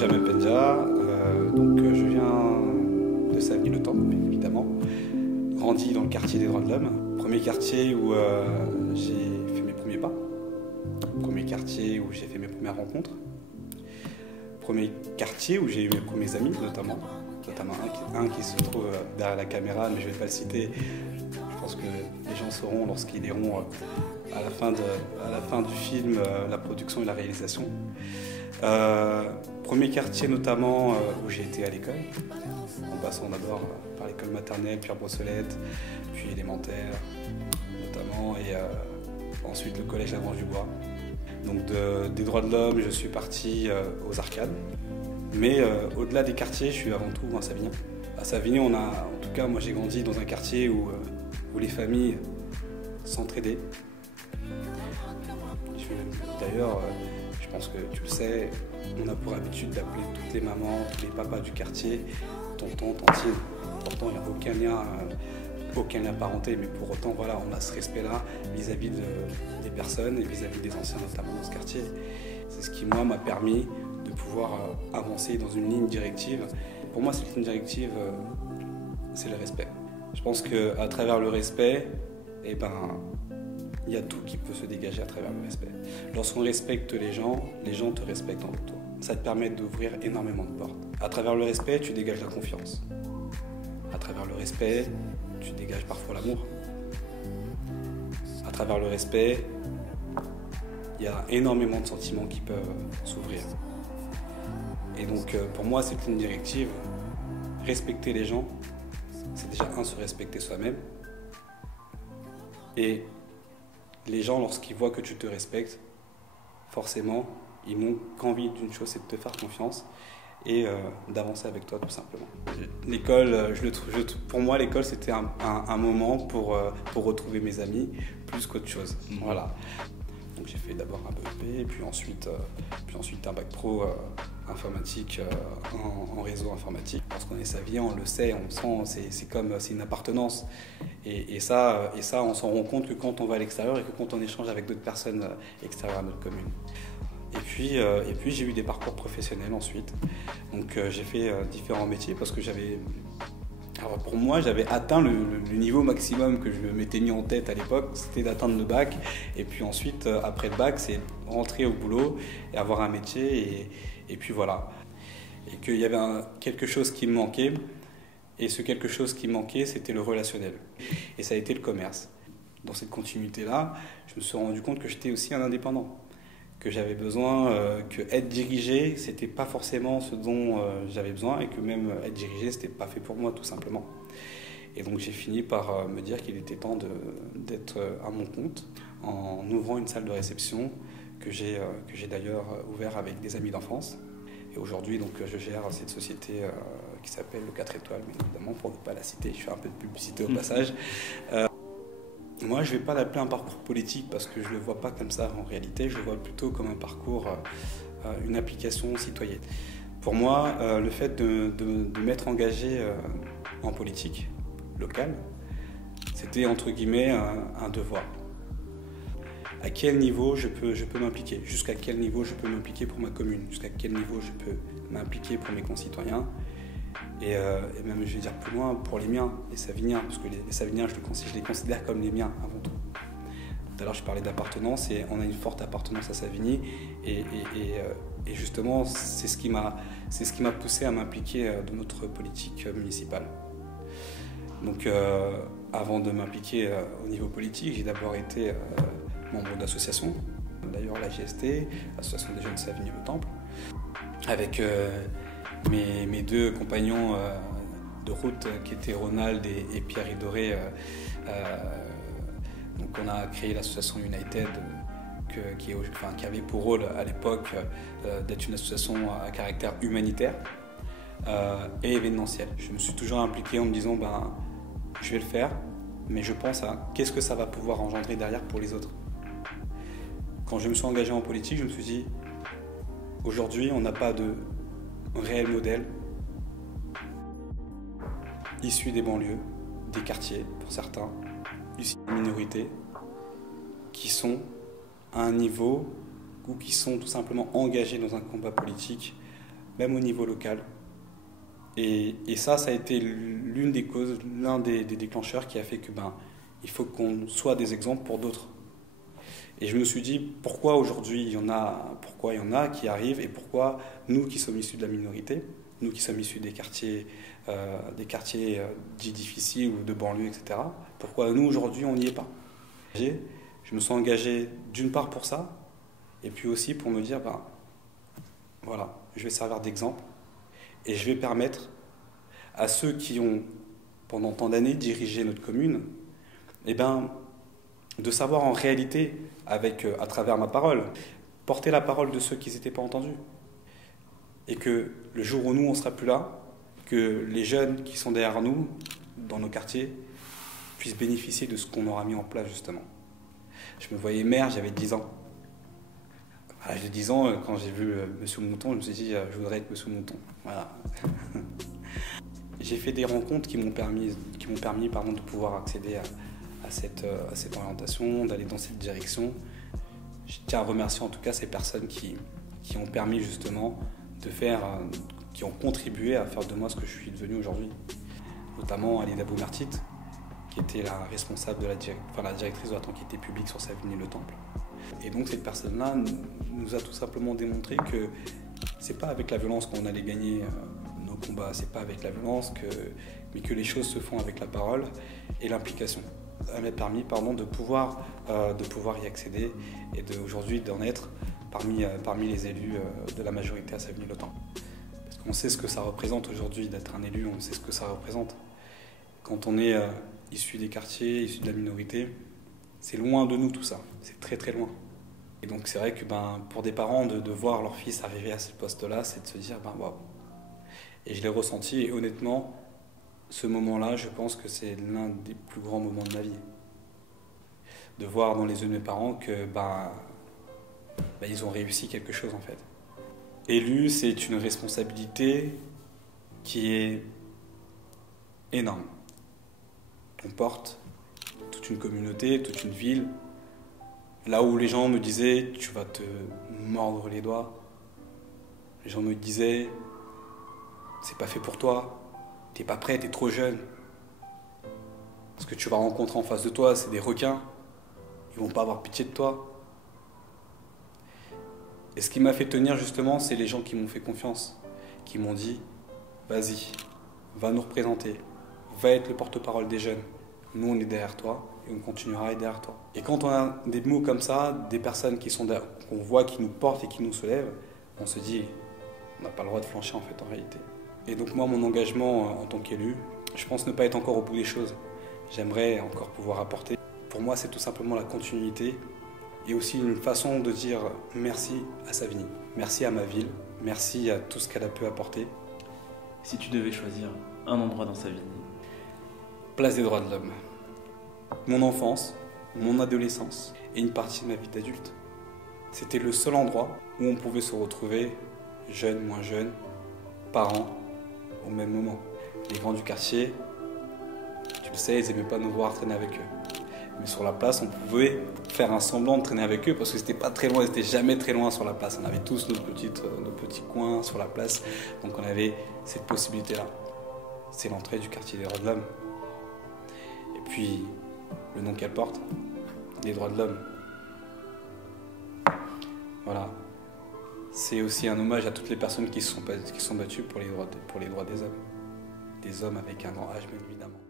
Benjamin Pendia, je viens de Savigny-le-Temple, bien évidemment. Grandi dans le quartier des Droits de l'Homme. Premier quartier où j'ai fait mes premiers pas. Premier quartier où j'ai fait mes premières rencontres. Premier quartier où j'ai eu mes premiers amis, notamment un qui se trouve derrière la caméra, mais je ne vais pas le citer. Je pense que les gens sauront lorsqu'ils iront à la fin du film, la production et la réalisation. Premier quartier notamment où j'ai été à l'école, en passant d'abord par l'école maternelle, Pierre Brossolette, puis élémentaire notamment, et ensuite le collège La Grange du Bois. Donc des Droits de l'Homme, je suis parti aux Arcades. Mais au-delà des quartiers, je suis avant tout un Savignan. À Savignan, en tout cas, moi j'ai grandi dans un quartier où les familles s'entraidaient. D'ailleurs, je pense que tu le sais, on a pour habitude d'appeler toutes les mamans, tous les papas du quartier, tonton, tantine. Pourtant, il n'y a aucun lien parenté, mais pour autant, voilà, on a ce respect-là vis-à-vis des personnes et vis-à-vis des anciens, notamment dans ce quartier. C'est ce qui, moi, m'a permis de pouvoir avancer dans une ligne directive. Pour moi, cette ligne directive, c'est le respect. Je pense qu'à travers le respect, il y a tout qui peut se dégager à travers le respect. Lorsqu'on respecte les gens te respectent en retour. Ça te permet d'ouvrir énormément de portes. À travers le respect, tu dégages la confiance. À travers le respect, tu dégages parfois l'amour. À travers le respect, il y a énormément de sentiments qui peuvent s'ouvrir. Et donc, pour moi, cette ligne directive, respecter les gens, c'est déjà se respecter soi-même. Et les gens, lorsqu'ils voient que tu te respectes, forcément, ils n'ont qu'envie d'une chose, c'est de te faire confiance et d'avancer avec toi, tout simplement. L'école, pour moi, l'école, c'était un moment pour retrouver mes amis, plus qu'autre chose. Voilà. Donc j'ai fait d'abord un BEP, puis ensuite un bac pro informatique en réseau informatique. Lorsqu'on est Savignan, on le sait, on le sent, c'est une appartenance. Et ça, on s'en rend compte que quand on va à l'extérieur et que quand on échange avec d'autres personnes extérieures à notre commune. Et puis j'ai eu des parcours professionnels ensuite. Donc j'ai fait différents métiers parce que pour moi, j'avais atteint le niveau maximum que je m'étais mis en tête à l'époque, c'était d'atteindre le bac. Et puis ensuite, après le bac, c'est rentrer au boulot et avoir un métier. Et puis voilà. Et qu'il y avait quelque chose qui me manquait. Et ce quelque chose qui me manquait, c'était le relationnel. Et ça a été le commerce. Dans cette continuité-là, je me suis rendu compte que j'étais aussi un indépendant. Que j'avais besoin, que être dirigé, c'était pas forcément ce dont j'avais besoin, et que même être dirigé, c'était pas fait pour moi, tout simplement. Et donc j'ai fini par me dire qu'il était temps d'être à mon compte, en ouvrant une salle de réception que j'ai d'ailleurs ouvert avec des amis d'enfance. Et aujourd'hui, donc, je gère cette société qui s'appelle le 4 étoiles, mais évidemment, pour ne pas la citer, je fais un peu de publicité au passage. Moi, je ne vais pas l'appeler un parcours politique parce que je ne le vois pas comme ça en réalité. Je le vois plutôt comme un parcours, une application citoyenne. Pour moi, le fait de m'être engagé en politique locale, c'était entre guillemets un devoir. À quel niveau je peux m'impliquer? Jusqu'à quel niveau je peux m'impliquer pour ma commune? Jusqu'à quel niveau je peux m'impliquer pour mes concitoyens? Et même, je vais dire plus loin, pour les miens, les Savignans, parce que les Savignans, je les considère comme les miens avant tout. Tout à l'heure, je parlais d'appartenance, et on a une forte appartenance à Savigny, et justement, c'est ce qui m'a poussé à m'impliquer dans notre politique municipale. Donc, avant de m'impliquer au niveau politique, j'ai d'abord été membre d'association, d'ailleurs la GST, l'Association des jeunes Savigny-le-Temple, avec mes deux compagnons de route qui étaient Ronald et Pierre Idoré. Donc on a créé l'association United qui avait pour rôle à l'époque d'être une association à caractère humanitaire et événementiel. Je me suis toujours impliqué en me disant je vais le faire, mais je pense à qu'est-ce que ça va pouvoir engendrer derrière pour les autres. Quand je me suis engagé en politique, je me suis dit aujourd'hui on n'a pas de réel modèle issu des banlieues, des quartiers pour certains, issus des minorités, qui sont à un niveau ou qui sont tout simplement engagés dans un combat politique même au niveau local. Et ça a été l'une des causes, l'un des déclencheurs qui a fait que il faut qu'on soit des exemples pour d'autres. Et je me suis dit, pourquoi aujourd'hui il y en a qui arrivent, et pourquoi nous qui sommes issus de la minorité, nous qui sommes issus des quartiers dits difficiles ou de banlieue, etc., pourquoi nous aujourd'hui on n'y est pas. Je me suis engagé d'une part pour ça, et puis aussi pour me dire, voilà, je vais servir d'exemple, et je vais permettre à ceux qui ont, pendant tant d'années, dirigé notre commune, de savoir en réalité, à travers ma parole, porter la parole de ceux qui n'étaient pas entendus. Et que le jour où nous, on ne sera plus là, que les jeunes qui sont derrière nous, dans nos quartiers, puissent bénéficier de ce qu'on aura mis en place, justement. Je me voyais maire, j'avais 10 ans. À l'âge de 10 ans, quand j'ai vu Monsieur Mouton, je me suis dit, je voudrais être Monsieur Mouton. Voilà. J'ai fait des rencontres qui m'ont permis de pouvoir accéder à cette orientation, d'aller dans cette direction. Je tiens à remercier en tout cas ces personnes qui ont permis justement qui ont contribué à faire de moi ce que je suis devenu aujourd'hui. Notamment Alida Boumertit, qui était la responsable la directrice de la tranquillité publique sur Savigny-le Temple. Et donc cette personne-là nous a tout simplement démontré que c'est pas avec la violence qu'on allait gagner nos combats, c'est pas avec la violence mais que les choses se font avec la parole et l'implication. Elle m'a permis de pouvoir y accéder et aujourd'hui d'en être parmi les élus de la majorité à Savigny-le Temple. Parce qu'on sait ce que ça représente aujourd'hui d'être un élu, on sait ce que ça représente. Quand on est issu des quartiers, issu de la minorité, c'est loin de nous tout ça, c'est très très loin. Et donc c'est vrai que pour des parents de voir leur fils arriver à ce poste-là, c'est de se dire waouh. Et je l'ai ressenti et honnêtement, ce moment-là, je pense que c'est l'un des plus grands moments de ma vie. De voir dans les yeux de mes parents que ils ont réussi quelque chose en fait. Élu, c'est une responsabilité qui est énorme. On porte toute une communauté, toute une ville. Là où les gens me disaient « tu vas te mordre les doigts », les gens me disaient « c'est pas fait pour toi, t'es pas prêt, t'es trop jeune. Ce que tu vas rencontrer en face de toi, c'est des requins, ils vont pas avoir pitié de toi ». Et ce qui m'a fait tenir justement, c'est les gens qui m'ont fait confiance, qui m'ont dit « vas-y, va nous représenter, va être le porte-parole des jeunes. Nous, on est derrière toi et on continuera à être derrière toi. » Et quand on a des mots comme ça, des personnes qu'on voit, qui nous portent et qui nous soulèvent, on se dit on n'a pas le droit de flancher en fait en réalité. Et donc moi, mon engagement en tant qu'élu, je pense ne pas être encore au bout des choses. J'aimerais encore pouvoir apporter. Pour moi, c'est tout simplement la continuité et aussi une façon de dire merci à Savigny, merci à ma ville, merci à tout ce qu'elle a pu apporter. Si tu devais choisir un endroit dans Savigny? Place des droits de l'homme. Mon enfance, mon adolescence et une partie de ma vie d'adulte. C'était le seul endroit où on pouvait se retrouver, jeunes, moins jeunes, parents, au même moment. Les grands du quartier, tu le sais, ils n'aimaient pas nous voir traîner avec eux. Mais sur la place, on pouvait faire un semblant de traîner avec eux parce que c'était pas très loin, c'était jamais très loin sur la place. On avait tous nos petits coins sur la place, donc on avait cette possibilité-là. C'est l'entrée du quartier des droits de l'homme. Et puis, le nom qu'elle porte, les droits de l'homme. Voilà. C'est aussi un hommage à toutes les personnes qui se sont battues pour les droits des hommes. Des hommes avec un grand H, bien évidemment.